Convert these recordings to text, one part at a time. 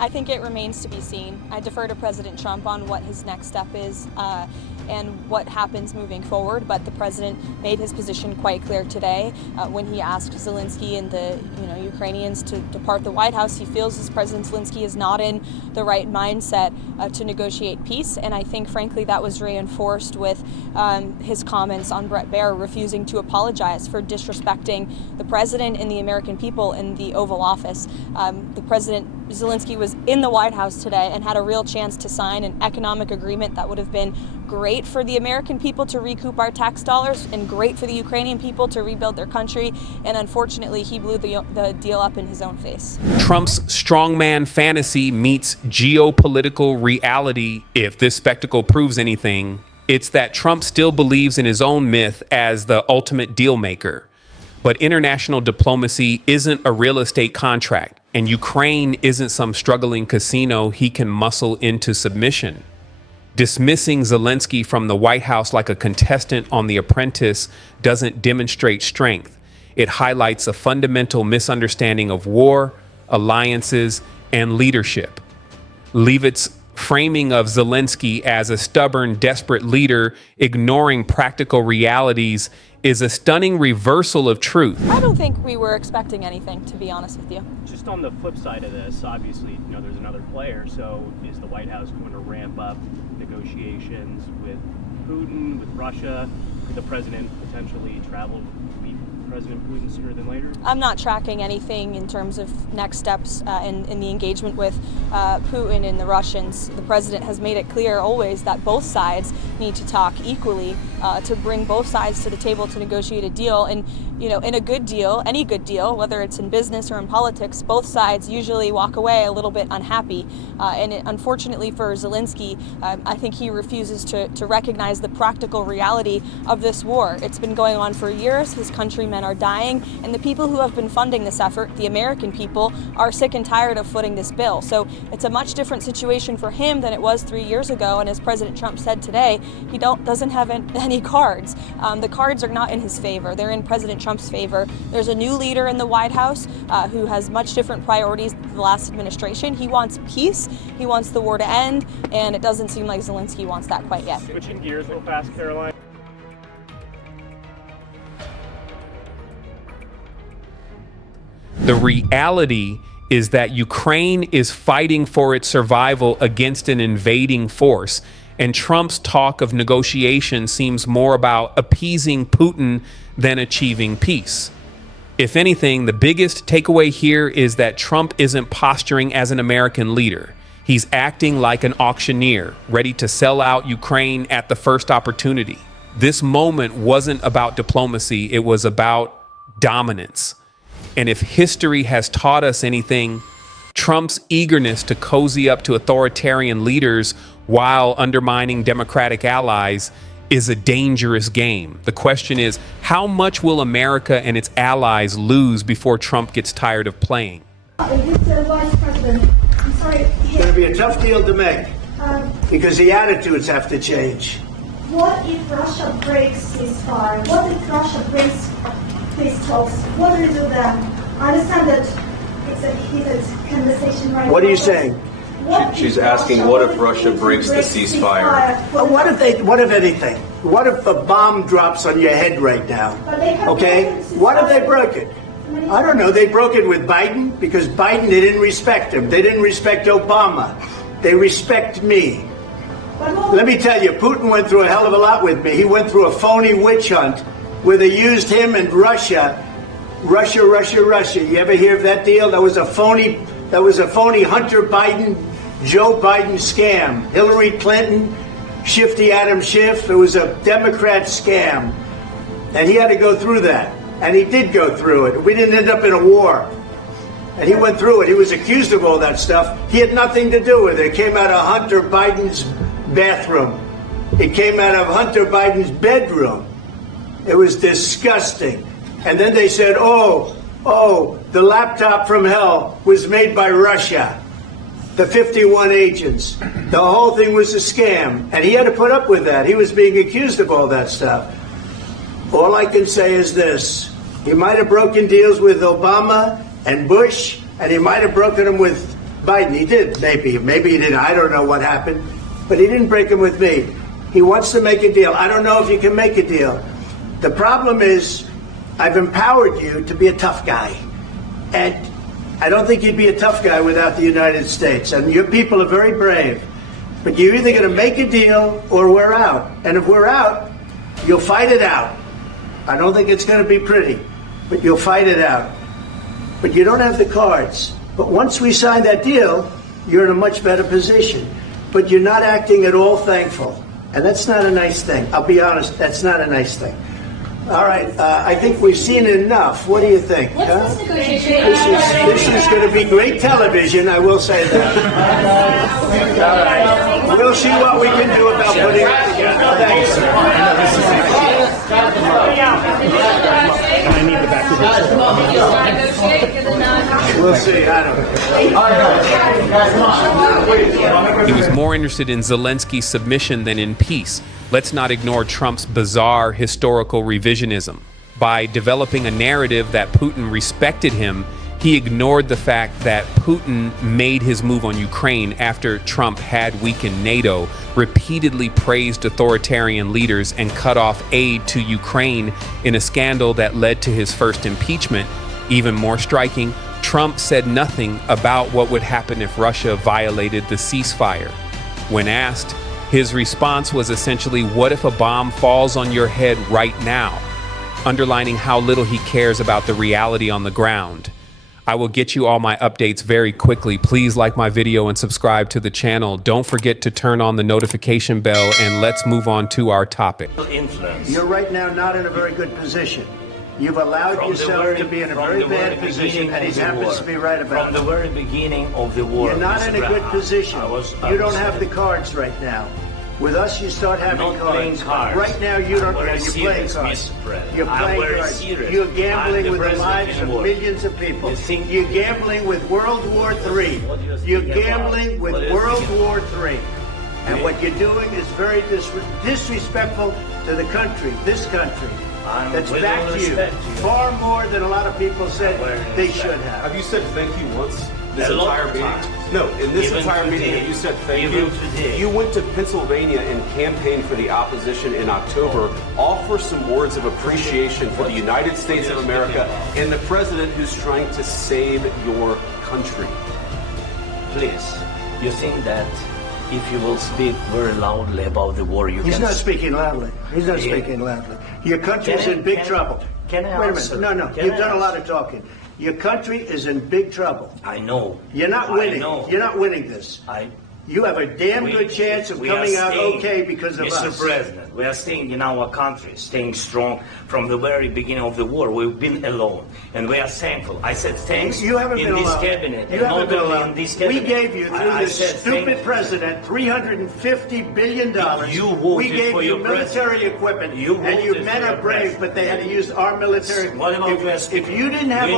I think it remains to be seen. I defer to President Trump on what his next step is and what happens moving forward, but the president made his position quite clear today when he asked Zelensky and the Ukrainians to depart the White House. He feels as President Zelensky is not in the right mindset to negotiate peace, and I think frankly that was reinforced with his comments on Bret Baier refusing to apologize for disrespecting the president and the American people in the Oval Office. The President Zelensky was in the White House today and had a real chance to sign an economic agreement that would have been great for the American people to recoup our tax dollars and great for the Ukrainian people to rebuild their country. And unfortunately, he blew the deal up in his own face. Trump's strongman fantasy meets geopolitical reality. If this spectacle proves anything, it's that Trump still believes in his own myth as the ultimate deal maker. But international diplomacy isn't a real estate contract, and Ukraine isn't some struggling casino he can muscle into submission. Dismissing Zelensky from the White House like a contestant on The Apprentice doesn't demonstrate strength. It highlights a fundamental misunderstanding of war, alliances, and leadership. Leavitt's framing of Zelensky as a stubborn, desperate leader, ignoring practical realities, is a stunning reversal of truth. I don't think we were expecting anything, to be honest with you. Just on the flip side of this, obviously, there's another player, so is the White House going to ramp up negotiations with Putin, with Russia? Could the president potentially travel to meet President Putin sooner than later? I'm not tracking anything in terms of next steps in the engagement with Putin and the Russians. The president has made it clear always that both sides need to talk equally to bring both sides to the table to negotiate a deal. And in a good deal, any good deal, whether it's in business or in politics, both sides usually walk away a little bit unhappy. Unfortunately for Zelensky, I think he refuses to recognize the practical reality of this war. It's been going on for years. His countrymen are dying, and the people who have been funding this effort, the American people, are sick and tired of footing this bill. So it's a much different situation for him than it was 3 years ago. And as President Trump said today, he doesn't have any cards. The cards are not in his favor. They're in President Trump's favor. There's a new leader in the White House who has much different priorities than the last administration. He wants peace. He wants the war to end, and it doesn't seem like Zelensky wants that quite yet. Switching gears real fast, Karoline. The reality is that Ukraine is fighting for its survival against an invading force, and Trump's talk of negotiation seems more about appeasing Putin than achieving peace. If anything, the biggest takeaway here is that Trump isn't posturing as an American leader. He's acting like an auctioneer, ready to sell out Ukraine at the first opportunity. This moment wasn't about diplomacy, it was about dominance. And if history has taught us anything, Trump's eagerness to cozy up to authoritarian leaders while undermining democratic allies is a dangerous game. The question is, how much will America and its allies lose before Trump gets tired of playing? Mr. Vice President, I'm sorry. It's going to be a tough deal to make because the attitudes have to change. What if Russia breaks ceasefire? What if Russia breaks peace talks? What do we do then? I understand that it's a heated conversation right now. What are you saying? She's asking, what if Russia breaks the ceasefire? What if anything? What if a bomb drops on your head right now? Okay? What if they broke it? I don't know. They broke it with Biden because Biden, they didn't respect him. They didn't respect Obama. They respect me. Let me tell you, Putin went through a hell of a lot with me. He went through a phony witch hunt where they used him and Russia. Russia. You ever hear of that deal? That was a phony Hunter Biden, Joe Biden scam. Hillary Clinton, Shifty Adam Schiff. It was a Democrat scam. And he had to go through that. And he did go through it. We didn't end up in a war. And he went through it. He was accused of all that stuff. He had nothing to do with it. It came out of Hunter Biden's bathroom. It came out of Hunter Biden's bedroom. It was disgusting. And then they said, oh, the laptop from hell was made by Russia. The 51 agents. The whole thing was a scam. And he had to put up with that. He was being accused of all that stuff. All I can say is this. He might have broken deals with Obama and Bush, and he might have broken them with Biden, he did, maybe he didn't. I don't know what happened, but he didn't break them with me. He wants to make a deal. I don't know if you can make a deal. The problem is, I've empowered you to be a tough guy, and I don't think you'd be a tough guy without the United States. And your people are very brave, but you're either going to make a deal or we're out. And if we're out, you'll fight it out. I don't think it's going to be pretty, but you'll fight it out. But you don't have the cards. But once we sign that deal, you're in a much better position. But you're not acting at all thankful. And that's not a nice thing. I'll be honest, that's not a nice thing. All right, I think we've seen enough. What do you think? Huh? This is going to be great television, I will say that. All right. We'll see what we can do about putting it together. Thanks. I need the back of We'll see. I don't know. He was more interested in Zelensky's submission than in peace. Let's not ignore Trump's bizarre historical revisionism. By developing a narrative that Putin respected him, he ignored the fact that Putin made his move on Ukraine after Trump had weakened NATO, repeatedly praised authoritarian leaders, and cut off aid to Ukraine in a scandal that led to his first impeachment. Even more striking, Trump said nothing about what would happen if Russia violated the ceasefire. When asked, his response was essentially, what if a bomb falls on your head right now? Underlining how little he cares about the reality on the ground. I will get you all my updates very quickly. Please like my video and subscribe to the channel. Don't forget to turn on the notification bell, and let's move on to our topic. You're right now not in a very good position. You've allowed yourself to be in a very bad position, and he happens to be right about it. From the very beginning of the war. You're not in a good position. You don't have the cards right now. With us, you start having cards. Right now, you don't. You're playing cards. You're playing cards. You're gambling with the lives of millions of people. You're gambling with World War III. You're gambling with World War III. And what you're doing is very disrespectful to the country, this country. That's back to you. Far more than a lot of people said they should have. Have you said thank you once this entire meeting? No, in this entire meeting, have you said thank you? You went to Pennsylvania and campaigned for the opposition in October. Offer some words of appreciation for the United States of America and the president who's trying to save your country. Please, you think that if you will speak very loudly about the war, you He's not speaking loudly. He's not speaking loudly. Your country's in big trouble. Can I Wait a minute. No. You've done a lot of talking. Your country is in big trouble. I know. You're not winning. You're not winning this. You have a damn good chance of coming out okay because of us. Mr. President, we are staying in our country, staying strong from the very beginning of the war. We've been alone, and we are thankful. I said thanks you haven't in been this alone. cabinet. You haven't been alone. In this cabinet. We gave you, through this stupid president, $350 billion. We gave for you your military equipment, and your men are brave, but they had to use our military equipment. If you didn't have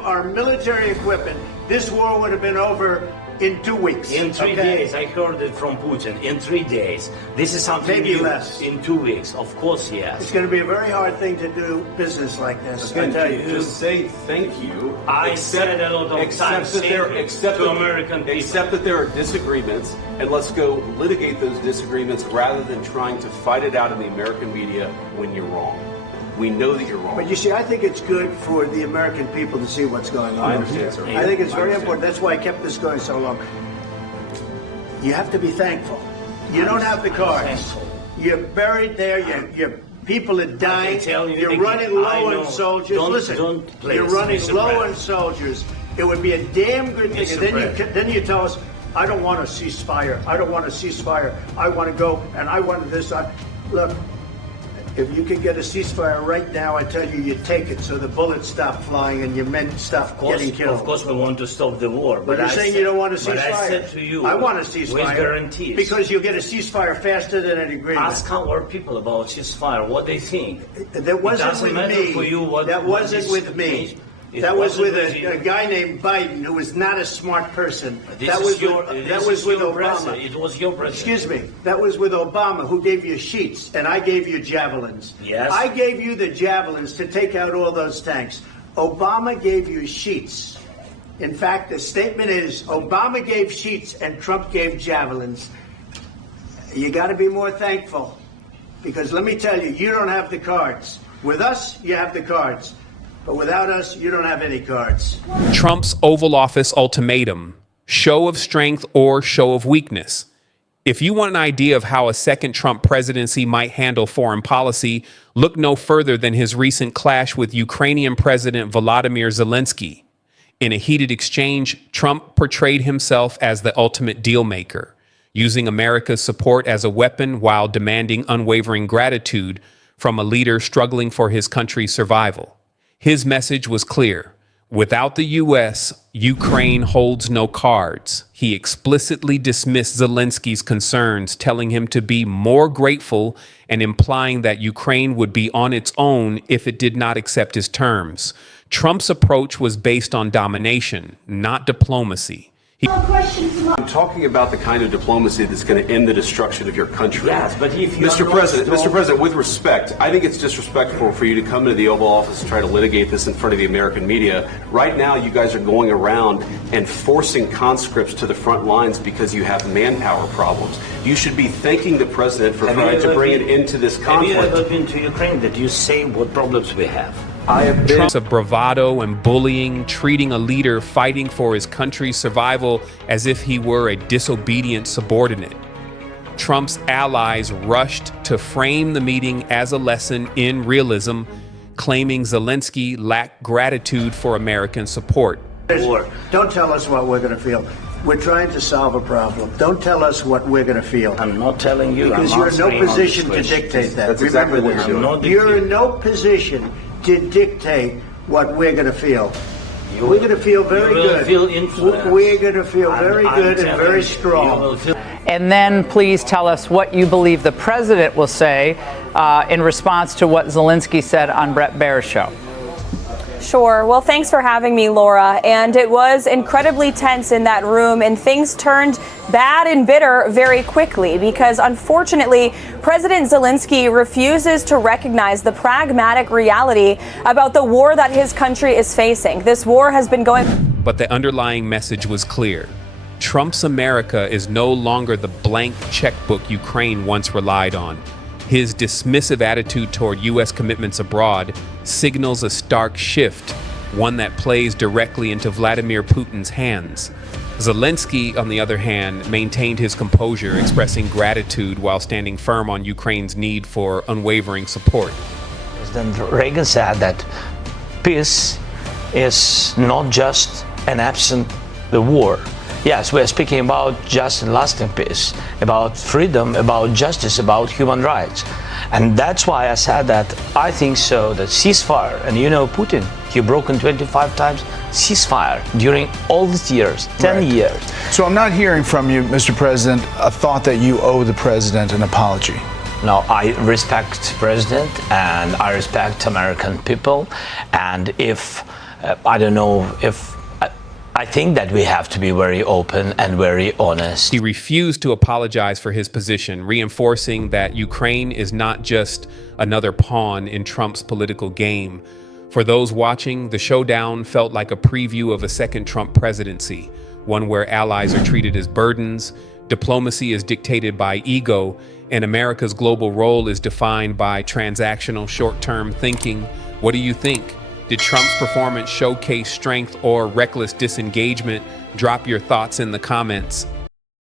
our military equipment, this war would have been over in 2 weeks. In 3 days, I heard it from Putin. In 3 days. This is something maybe new. Less. In 2 weeks, of course, yes. It's going to be a very hard thing to do business like this. Again, I tell you. just say thank you. I said a lot of times to American people. Accept that there are disagreements, and let's go litigate those disagreements rather than trying to fight it out in the American media when you're wrong. We know that you're wrong. But you see, I think it's good for the American people to see what's going on. I understand, sir. I think it's very important. That's why I kept this going so long. You have to be thankful. You don't have the cards. You're buried there. Your people are dying. You're running low on soldiers. Listen, you're running low on soldiers. It would be a damn good thing. And then you tell us, I don't want a ceasefire. I don't want a ceasefire. I want to go and I want this. Look. If you could get a ceasefire right now, I tell you, you'd take it so the bullets stop flying and your men stop getting killed. Of course, we want to stop the war. But you're saying you don't want a ceasefire. But I said to you, I want a ceasefire. With guarantees. Because you'll get a ceasefire faster than an agreement. Ask our people about ceasefire, what they think. That wasn't with me. That wasn't with me. That was with a guy named Biden, who was not a smart person. That was with Obama. It was your president. Excuse me. That was with Obama, who gave you sheets, and I gave you javelins. Yes. I gave you the javelins to take out all those tanks. Obama gave you sheets. In fact, the statement is Obama gave sheets and Trump gave javelins. You got to be more thankful, because let me tell you, you don't have the cards. With us, you have the cards. But without us, you don't have any cards. Trump's Oval Office ultimatum: show of strength or show of weakness. If you want an idea of how a second Trump presidency might handle foreign policy, look no further than his recent clash with Ukrainian President Volodymyr Zelensky. In a heated exchange, Trump portrayed himself as the ultimate deal maker, using America's support as a weapon while demanding unwavering gratitude from a leader struggling for his country's survival. His message was clear: without the U.S., Ukraine holds no cards. He explicitly dismissed Zelensky's concerns, telling him to be more grateful and implying that Ukraine would be on its own if it did not accept his terms. Trump's approach was based on domination, not diplomacy. I'm talking about the kind of diplomacy that's going to end the destruction of your country. Yes, but if you Mr. President, with respect, I think it's disrespectful for you to come into the Oval Office and try to litigate this in front of the American media. Right now, you guys are going around and forcing conscripts to the front lines because you have manpower problems. You should be thanking the president for trying to bring an end to this conflict. Have you ever been to Ukraine? That you say what problems we have? I have been Trump's of bravado and bullying, treating a leader fighting for his country's survival as if he were a disobedient subordinate. Trump's allies rushed to frame the meeting as a lesson in realism, claiming Zelensky lacked gratitude for American support. Don't tell us what we're going to feel. We're trying to solve a problem. Don't tell us what we're going to feel. I'm not telling you. Because you're in no position to dictate that. That's Remember exactly this. what You're in no position to dictate what we're going to feel. We're going to feel very good. Feel influenced. We're going to feel very good and very strong. And then please tell us what you believe the president will say in response to what Zelensky said on Bret Baier's show. Sure. Well, thanks for having me, Laura. And it was incredibly tense in that room, and things turned bad and bitter very quickly because, unfortunately, President Zelensky refuses to recognize the pragmatic reality about the war that his country is facing. This war has been going. But the underlying message was clear. Trump's America is no longer the blank checkbook Ukraine once relied on. His dismissive attitude toward U.S. commitments abroad signals a stark shift, one that plays directly into Vladimir Putin's hands. Zelensky, on the other hand, maintained his composure, expressing gratitude while standing firm on Ukraine's need for unwavering support. President Reagan said that peace is not just an absence of the war. Yes, we are speaking about just and lasting peace, about freedom, about justice, about human rights. And that's why I said that I think so, that ceasefire, and you know Putin, he broken 25 times ceasefire during all these years, 10 years. So I'm not hearing from you, Mr. President, a thought that you owe the president an apology. No, I respect the president and I respect American people. And if, I don't know, if I think that we have to be very open and very honest. He refused to apologize for his position, reinforcing that Ukraine is not just another pawn in Trump's political game. For those watching, the showdown felt like a preview of a second Trump presidency, one where allies are treated as burdens, diplomacy is dictated by ego, and America's global role is defined by transactional short-term thinking. What do you think? Did Trump's performance showcase strength or reckless disengagement? Drop your thoughts in the comments.